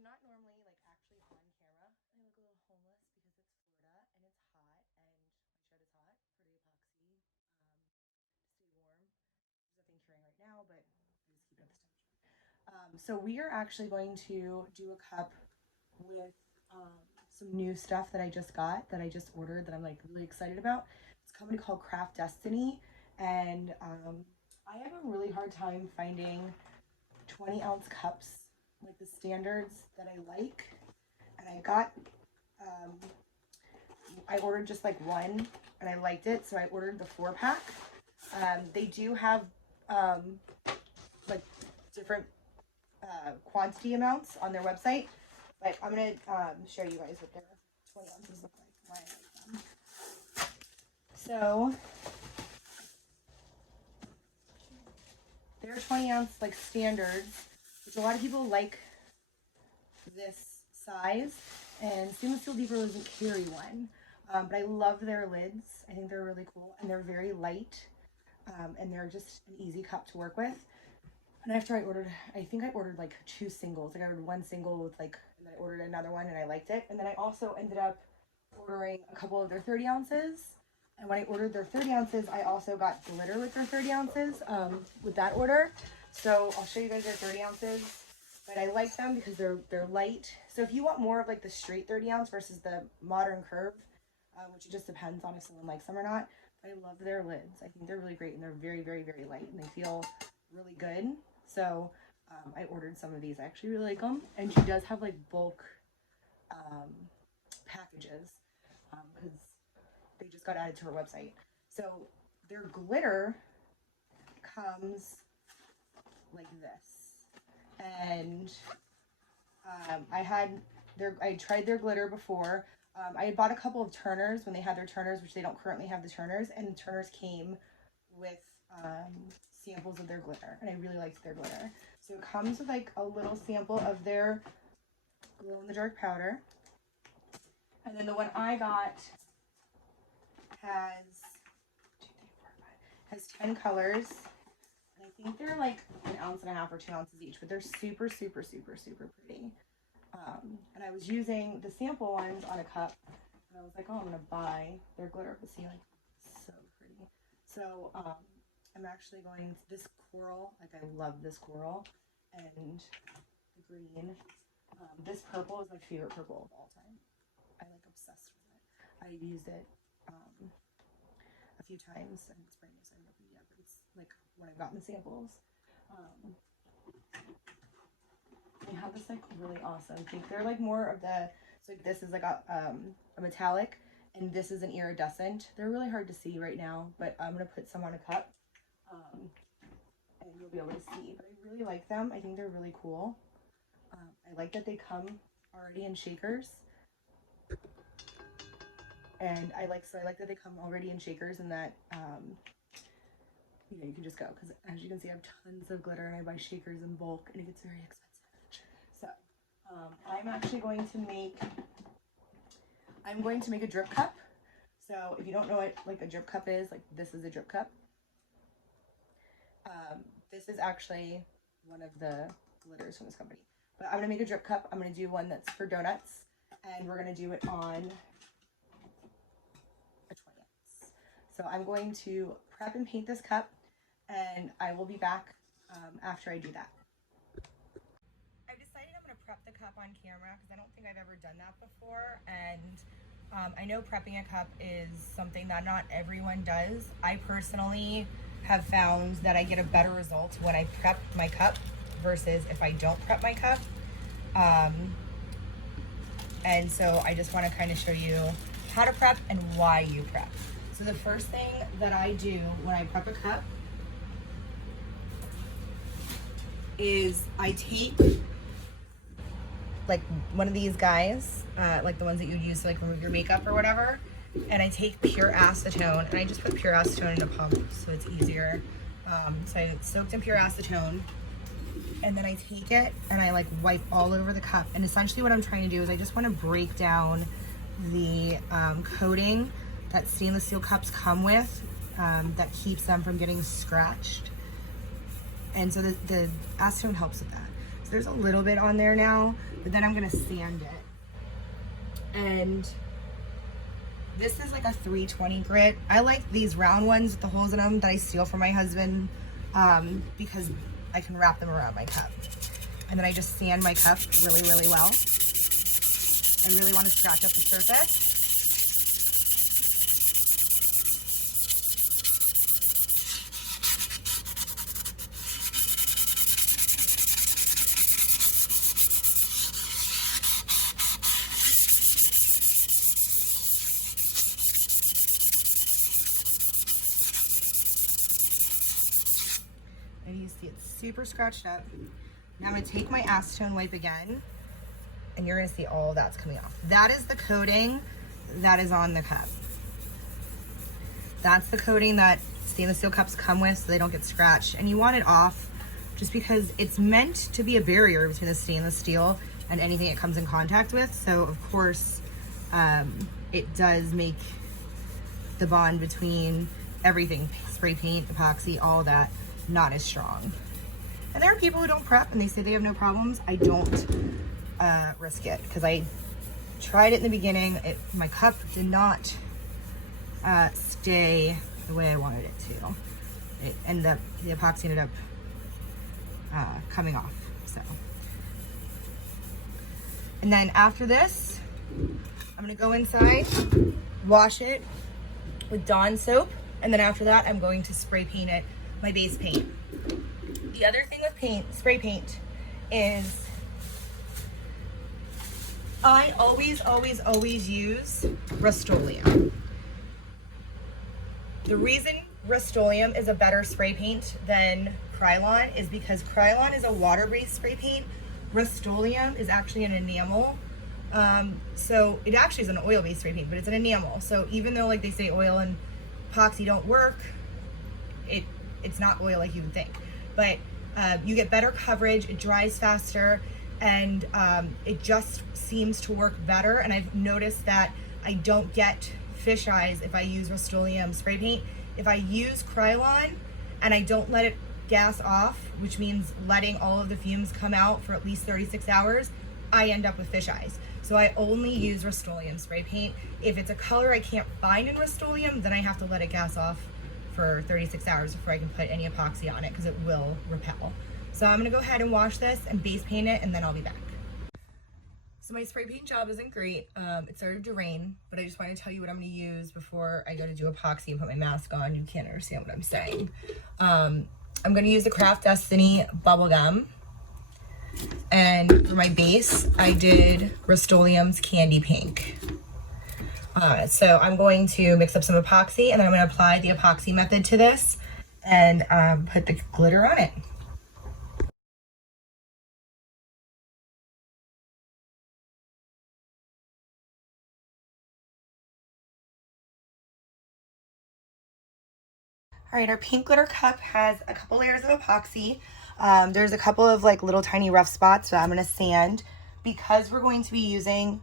I'm not normally like actually on camera. I look a little homeless because it's Florida and it's hot, and my shed is hot for the epoxy to stay warm. There's nothing curing right now, but I just keep it at this temperature. So we are actually going to do a cup with some new stuff that I just got, that I just ordered, that I'm like really excited about. It's a company called Craft Destiny, and I have a really hard time finding 20-ounce cups, like the standards that I like. And I ordered just like one and I liked it, so I ordered the 4-pack. They do have like different quantity amounts on their website, but I'm gonna show you guys what their 20 ounces look like, why I like them. So they're 20-ounce like standards, which a lot of people like this size, and Stainless Steel Deeper doesn't carry one, but I love their lids. I think they're really cool, and they're very light, and they're just an easy cup to work with. And after I think I ordered like 2 singles. Like I ordered 1 single with like, and then I ordered another one and I liked it. And then I also ended up ordering a couple of their 30 ounces. And when I ordered their 30 ounces, I also got glitter with their 30 ounces with that order. So I'll show you guys their 30 ounces. But I like them because they're light. So if you want more of like the straight 30 ounce versus the modern curve, which it just depends on if someone likes them or not. But I love their lids. I think they're really great, and they're very, very, very light, and they feel really good. So I ordered some of these. I actually really like them. And she does have like bulk packages because they just got added to her website. So their glitter comes like this. And I tried their glitter before. I had bought a couple of turners when they had their turners, which they don't currently have the turners, and the turners came with samples of their glitter, and I really liked their glitter. So it comes with like a little sample of their glow-in-the-dark powder, and then the one I got has 10 colors, and I think they're like 1.5 ounces or 2 ounces each, but they're super, super, super, super pretty. And I was using the sample ones on a cup, and I was like, oh, I'm gonna buy their glitter, but see, like, so pretty. So I'm actually going to this coral, like I love this coral, and the green. This purple is my favorite purple of all time. I like obsessed with it. I've used it a few times, and it's brand new, so I haven't opened it yet, but it's like when I've gotten the samples. They have this like really awesome pink. They're like more of the, so like this is like a metallic, and this is an iridescent. They're really hard to see right now, but I'm gonna put some on a cup, and you'll be able to see. But I really like them. I think they're really cool. I like that they come already in shakers, and I like that they come already in shakers, and that you know, you can just go, because as you can see, I have tons of glitter, and I buy shakers in bulk, and it gets very expensive. So I'm actually going to make a drip cup. So if you don't know what like a drip cup is, like this is a drip cup. This is actually one of the glitters from this company. But I'm gonna make a drip cup. I'm gonna do one that's for donuts, and we're gonna do it on a 20 ounce. So I'm going to prep and paint this cup, and I will be back after I do that. I've decided I'm gonna prep the cup on camera because I don't think I've ever done that before, and I know prepping a cup is something that not everyone does. I personally have found that I get a better result when I prep my cup versus if I don't prep my cup. And so I just want to kind of show you how to prep and why you prep. So the first thing that I do when I prep a cup is I take like one of these guys, like the ones that you use to like remove your makeup or whatever, and I take pure acetone, and I just put pure acetone in a pump so it's easier. So I soaked in pure acetone, and then I take it and I like wipe all over the cup. And essentially what I'm trying to do is I just want to break down the coating that stainless steel cups come with, that keeps them from getting scratched. And so the acetone helps with that. So there's a little bit on there now, but then I'm gonna sand it. And this is like a 320 grit. I like these round ones with the holes in them that I steal from my husband because I can wrap them around my cup. And then I just sand my cup really, really well. I really want to scratch up the surface. And you see it's super scratched up. Now I'm going to take my acetone wipe again, and you're going to see all that's coming off. That is the coating that is on the cup. That's the coating that stainless steel cups come with so they don't get scratched. And you want it off just because it's meant to be a barrier between the stainless steel and anything it comes in contact with. So of course, it does make the bond between everything, spray paint, epoxy, all that, not as strong. And there are people who don't prep and they say they have no problems. I don't risk it because I tried it in the beginning. My cup did not stay the way I wanted it to. The epoxy ended up coming off. So, and then after this, I'm gonna go inside, wash it with Dawn soap, and then after that, I'm going to spray paint it, my base paint. The other thing with spray paint is I always use Rust-oleum. The reason Rust-oleum is a better spray paint than Krylon is because Krylon is a water-based spray paint. Rust-oleum is actually an enamel. So it actually is an oil-based spray paint, but it's an enamel. So even though like they say oil and epoxy don't work, it's not oil like you would think. But you get better coverage, it dries faster, and it just seems to work better. And I've noticed that I don't get fish eyes if I use Rust-oleum spray paint. If I use Krylon and I don't let it gas off, which means letting all of the fumes come out for at least 36 hours, I end up with fish eyes. So I only use Rust-oleum spray paint. If it's a color I can't find in Rust-oleum, then I have to let it gas off for 36 hours before I can put any epoxy on it because it will repel. So I'm gonna go ahead and wash this and base paint it, and then I'll be back. So my spray paint job isn't great. It started to rain, but I just wanted to tell you what I'm gonna use before I go to do epoxy and put my mask on. You can't understand what I'm saying. I'm gonna use the Craft Destiny bubblegum. And for my base, I did Rust-oleum's Candy Pink. So I'm going to mix up some epoxy, and then I'm going to apply the epoxy method to this and put the glitter on it. All right, our pink glitter cup has a couple layers of epoxy. There's a couple of like little tiny rough spots that I'm going to sand because we're going to be using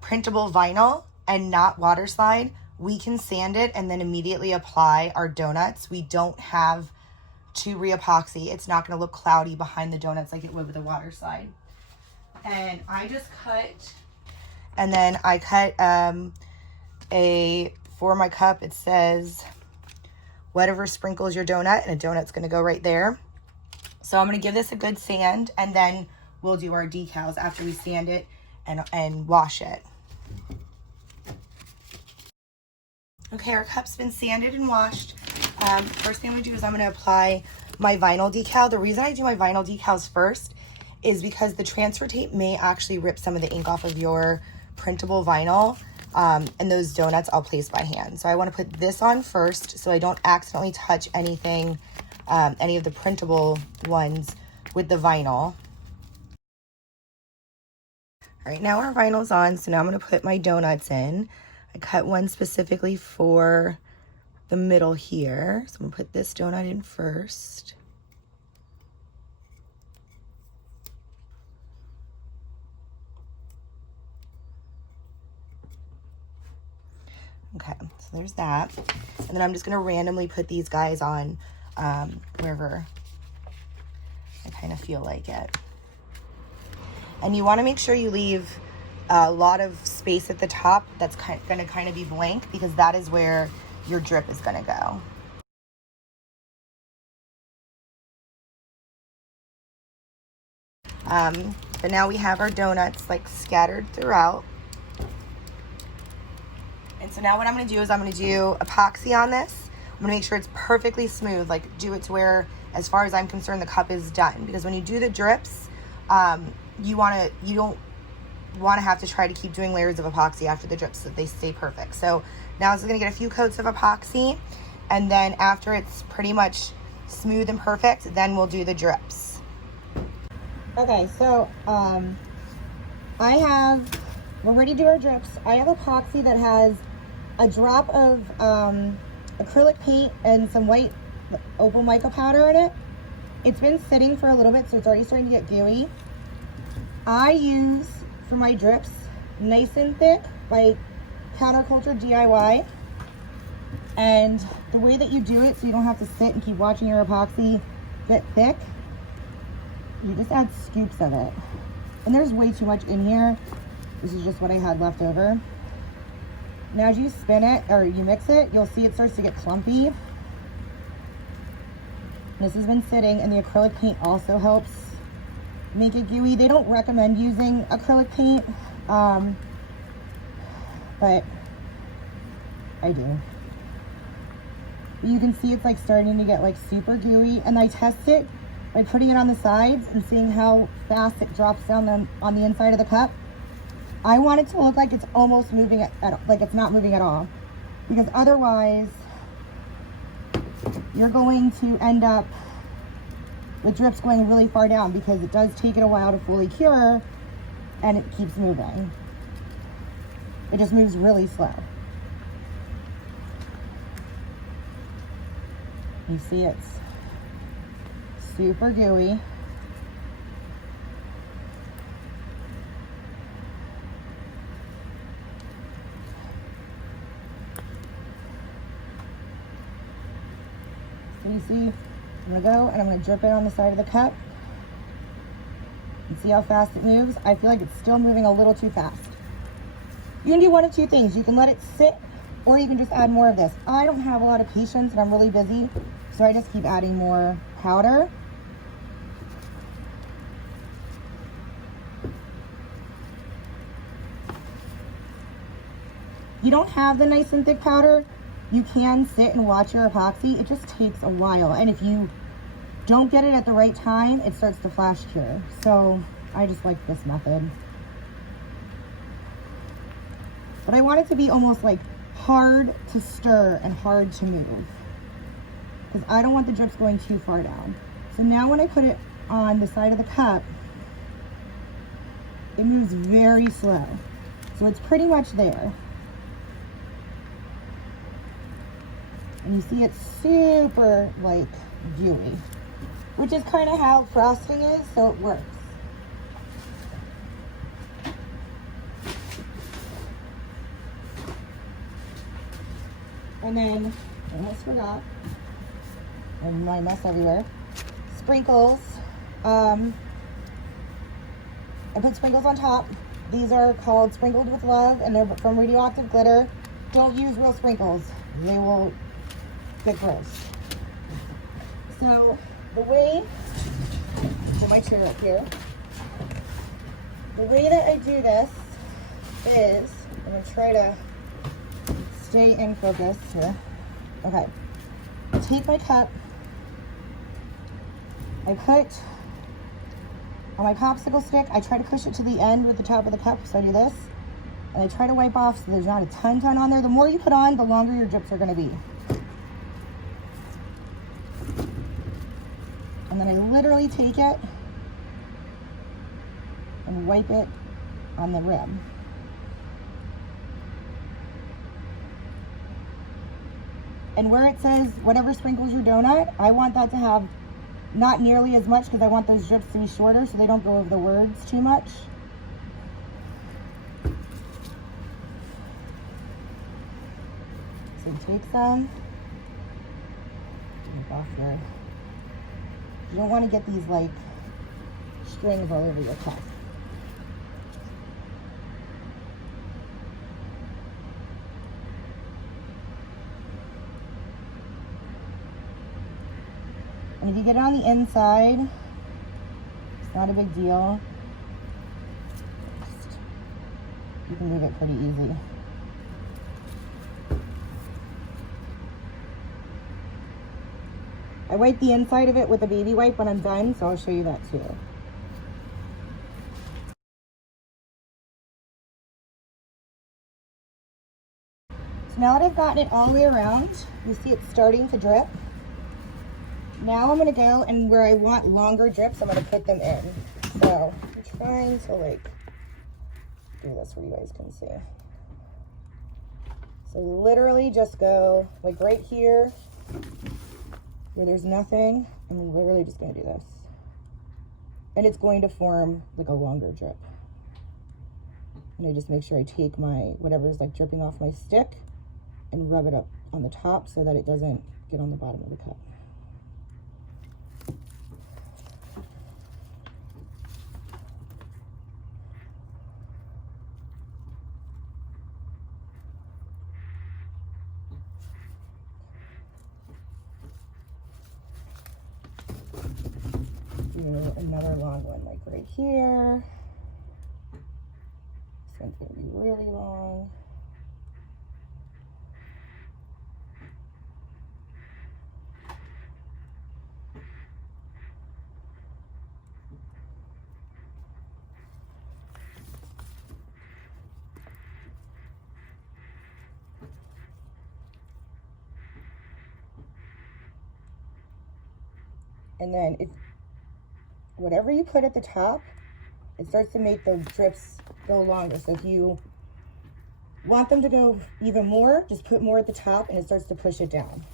printable vinyl and not water slide. We can sand it and then immediately apply our donuts. We don't have to re-epoxy. It's not going to look cloudy behind the donuts like it would with a water slide. And I just cut, and then I cut for my cup, it says whatever sprinkles your donut, and a donut's going to go right there. So I'm going to give this a good sand, and then we'll do our decals after we sand it and wash it. Okay, our cup's been sanded and washed. First thing I'm going to do is I'm going to apply my vinyl decal. The reason I do my vinyl decals first is because the transfer tape may actually rip some of the ink off of your printable vinyl, and those donuts I'll place by hand. So I want to put this on first so I don't accidentally touch anything, any of the printable ones with the vinyl. All right, now our vinyl's on, so now I'm going to put my donuts in. I cut one specifically for the middle here. So I'm going to put this donut in first. Okay, so there's that. And then I'm just going to randomly put these guys on wherever I kind of feel like it. And you want to make sure you leave a lot of space at the top that's going to kind of be blank, because that is where your drip is going to go. But now we have our donuts like scattered throughout. And so now what I'm going to do is I'm going to do epoxy on this. I'm going to make sure it's perfectly smooth, like do it to where, as far as I'm concerned, the cup is done. Because when you do the drips, you don't want to have to try to keep doing layers of epoxy after the drips so that they stay perfect. So now I'm just going to get a few coats of epoxy, and then after it's pretty much smooth and perfect, then we'll do the drips. Okay, so we're ready to do our drips. I have epoxy that has a drop of acrylic paint and some white opal mica powder in it. It's been sitting for a little bit, so it's already starting to get gooey. I use, for my drips, Nice and Thick by Counterculture DIY. And the way that you do it, so you don't have to sit and keep watching your epoxy get thick, you just add scoops of it. And there's way too much in here. This is just what I had left over. Now as you spin it, or you mix it, you'll see it starts to get clumpy. This has been sitting, and the acrylic paint also helps make it gooey. They don't recommend using acrylic paint, but I do. You can see it's like starting to get like super gooey, and I test it by putting it on the sides and seeing how fast it drops down on the inside of the cup. I want it to look like it's almost moving, like it's not moving at all, because otherwise you're going to end up with drips going really far down, because it does take it a while to fully cure and it keeps moving. It just moves really slow. You see it's super gooey. So you see, I'm gonna go and I'm gonna drip it on the side of the cup. And see how fast it moves? I feel like it's still moving a little too fast. You can do one of two things. You can let it sit, or you can just add more of this. I don't have a lot of patience and I'm really busy, so I just keep adding more powder. You don't have the Nice and Thick powder, you can sit and watch your epoxy. It just takes a while, and if you don't get it at the right time, it starts to flash cure. So I just like this method. But I want it to be almost like hard to stir and hard to move, because I don't want the drips going too far down. So now when I put it on the side of the cup, it moves very slow. So it's pretty much there. And you see it's super like gooey, which is kind of how frosting is, so it works. And then, I almost forgot, and my mess everywhere, sprinkles. I put sprinkles on top. These are called Sprinkled with Love, and they're from Radioactive Glitter. Don't use real sprinkles. They will get gross. So the way, put my chair up here. The way that I do this is, I'm gonna try to stay in focus here. Okay, I take my cup, I put on my popsicle stick, I try to push it to the end with the top of the cup, so I do this, and I try to wipe off so there's not a ton on there. The more you put on, the longer your drips are gonna be. And then I literally take it and wipe it on the rim. And where it says whatever sprinkles your donut, I want that to have not nearly as much, because I want those drips to be shorter so they don't go over the words too much. So take some, take off your, you don't want to get these like strings all over your cup. And if you get it on the inside, it's not a big deal. You can move it pretty easy. I wipe the inside of it with a baby wipe when I'm done, so I'll show you that too. So now that I've gotten it all the way around, you see it's starting to drip. Now I'm gonna go, and where I want longer drips, I'm gonna put them in. So I'm trying to like do this where you guys can see. So literally just go like right here where there's nothing. I'm literally just gonna do this. And it's going to form like a longer drip. And I just make sure I take my, whatever's like dripping off my stick and rub it up on the top so that it doesn't get on the bottom of the cup. Do another long one like right here. This one's gonna be really long. And then if whatever you put at the top, it starts to make the drips go longer. So if you want them to go even more, just put more at the top and it starts to push it down.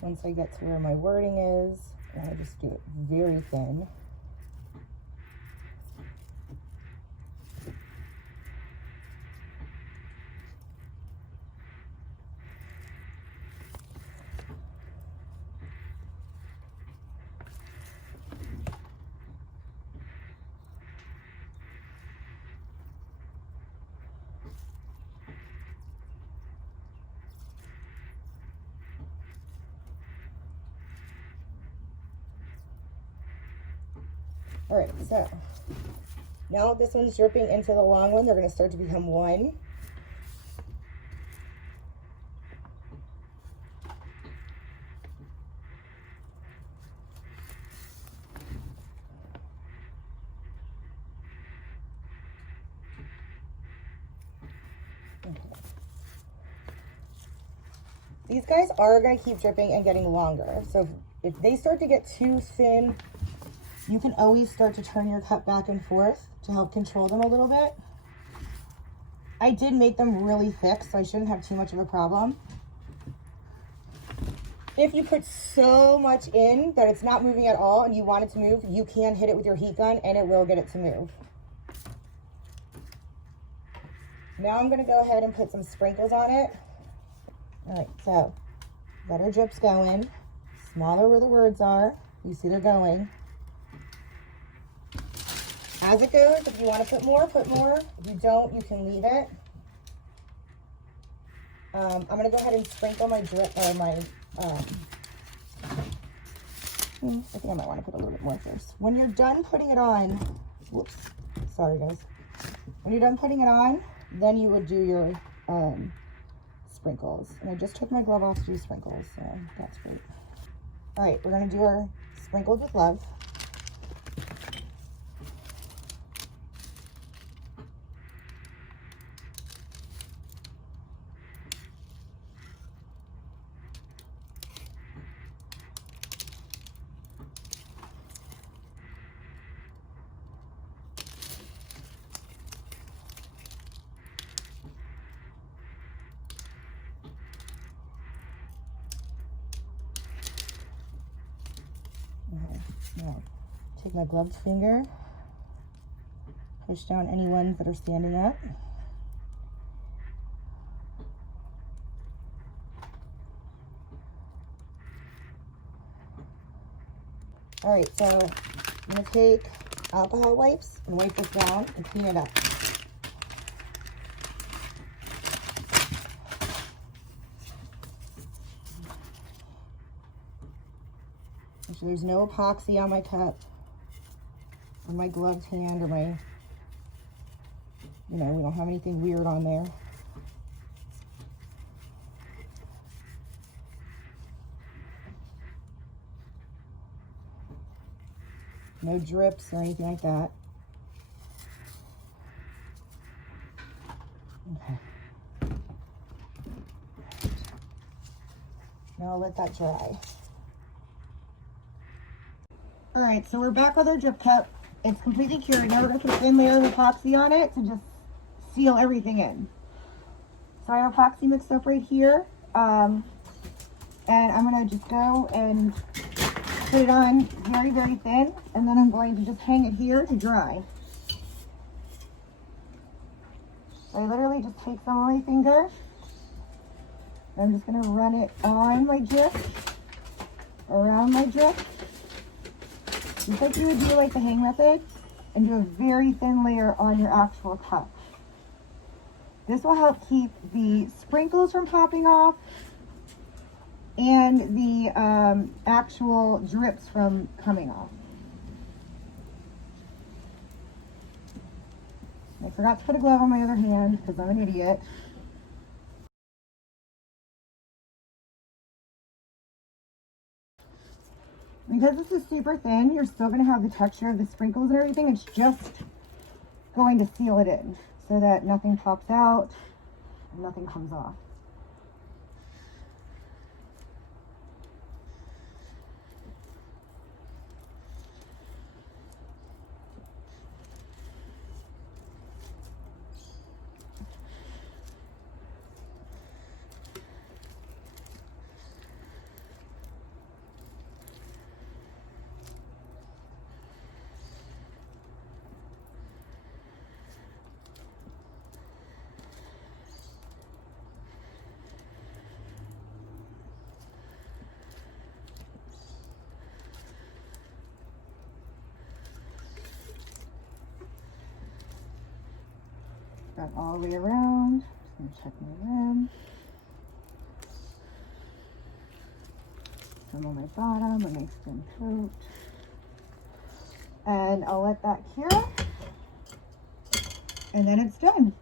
Once I get to where my wording is, and I just do it very thin. All right, so now this one's dripping into the long one. They're going to start to become one. Okay. These guys are going to keep dripping and getting longer. So if they start to get too thin, you can always start to turn your cup back and forth to help control them a little bit. I did make them really thick, so I shouldn't have too much of a problem. If you put so much in that it's not moving at all and you want it to move, you can hit it with your heat gun and it will get it to move. Now I'm gonna go ahead and put some sprinkles on it. All right, so got our drips going. Smaller where the words are. You see they're going. As it goes, if you want to put more, put more. If you don't, you can leave it. I'm going to go ahead and sprinkle my drip, or my, I think I might want to put a little bit more first. When you're done putting it on, whoops, sorry guys. When you're done putting it on, then you would do your sprinkles. And I just took my glove off to do sprinkles, so that's great. All right, we're going to do our sprinkled with love. Now, take my gloved finger push down any ones that are standing up. All right, so I'm gonna take alcohol wipes and wipe this down and clean it up. Make sure there's no epoxy on my cup or my gloved hand or my, we don't have anything weird on there. No drips or anything like that. Okay. Now I'll let that dry. All right, so we're back with our drip cup. It's completely cured. Now we're gonna put a thin layer of epoxy on it to just seal everything in. So I have epoxy mixed up right here. And I'm gonna just go and put it on very, very thin, and then I'm going to just hang it here to dry. I literally just take some of my finger, and I'm just gonna run it on my drip, around my drip, just like you would do like the hang method, and do a very thin layer on your actual cup. This will help keep the sprinkles from popping off and the actual drips from coming off. I forgot to put a glove on my other hand because I'm an idiot. Because this is super thin, you're still going to have the texture of the sprinkles and everything. It's just going to seal it in so that nothing pops out and nothing comes off. Got all the way around. Just gonna check my rim. Some on my bottom, a nice thin coat. And I'll let that cure. And then it's done.